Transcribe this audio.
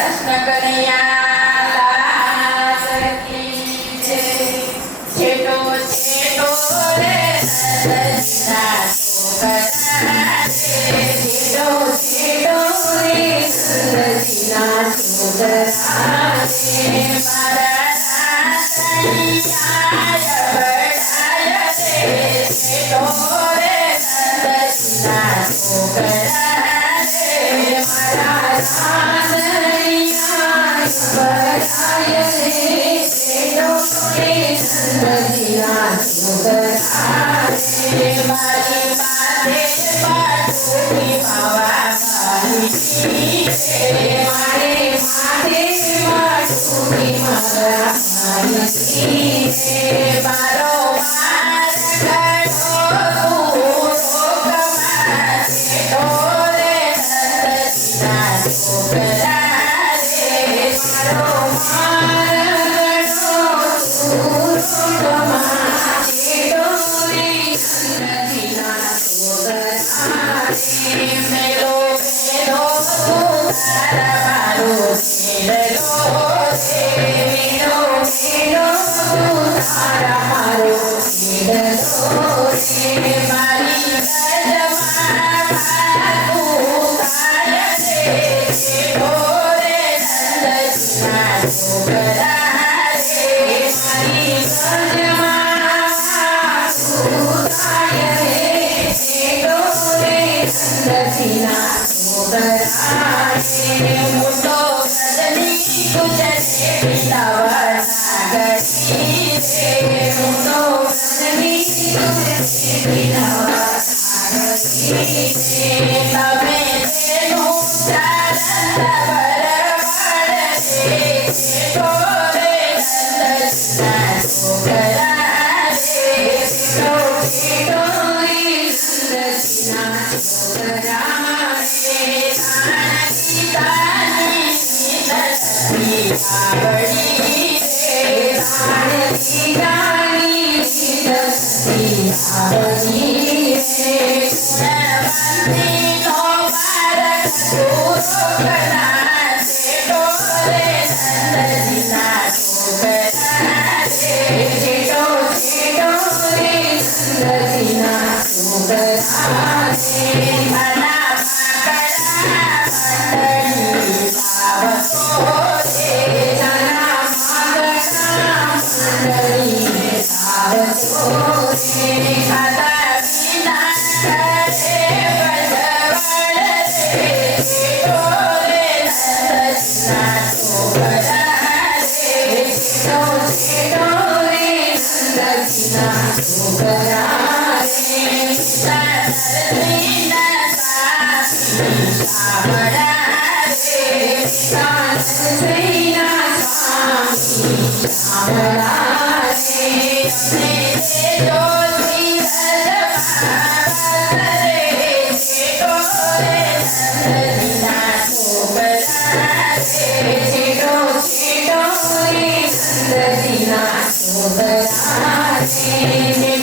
કૃષ્ણ કનૈયા લાલ કી જય. છેટો છેટો રે નંદજીના છોકરા રે. છેટો છેટો રે નંદજીના છોકરા રે. મારા નાનૈયા બળાય રે. છેટો રે નંદજીના છોકરા રે. મારા નાનૈયા બળાય રે. છેટો રે નંદજીના છોકરા રે. મારી માથે પાટોળી પાવા પાડી રે. મારે માથે પાટોળી માવા પાડી રે. મારો માર ગળો લોકમાં. છેટો રે નંદજીના છોકરા રે. મારો માર ગળો લોકમાં. છેટો રે નંદજીના છોકરા રે. મેલો મેલો તારા મારો મેલો રે. મેલો મેલો તારા મારો મેલો રે. મારી ગજમાં તું કાય રે. છેટો રે નંદજીના છોકરા રે. મારી ગજમાં તું કાય રે. છેટો રે નંદજીના છોકરા રે. મોટો ગજની ગુજરે બિલાવના ગઢી રે. મોટો ગજની ગુજરે બિલાવના ગઢી રે. તમે તેનું ચારણ બરાબર રે. છેટો રે નંદજીના છોકરા રે. છેટો છેટો રે નંદજીના છોકરા રે. જાનકી તાની સીતલની આવડી રે. જાનકી તાની સીતલની આવડી રે. ગુણવંતીનો બાળક પૂરો કરા. છેટો રે નંદજીના છોકરા રે. છેટો છેટો રે નંદજીના છોકરા રે. નાના માંગડા મંડળી સાવતો રે. નાના માંગડા મંડળી સાવતો રે. ખાધા વિના કરે બળવડ રે. છેટો રે નંદજીના છોકરા રે. છેટો છેટો રે નંદજીના છોકરા રે. નરસિંહના સ્વામી શામળા રે. નરસિંહના સ્વામી શામળા રે. અમને દેજો જીવનમાં રે. છેટો રે નંદજીના છોકરા રે. છેટો છેટો રે નંદજીના છોકરા રે.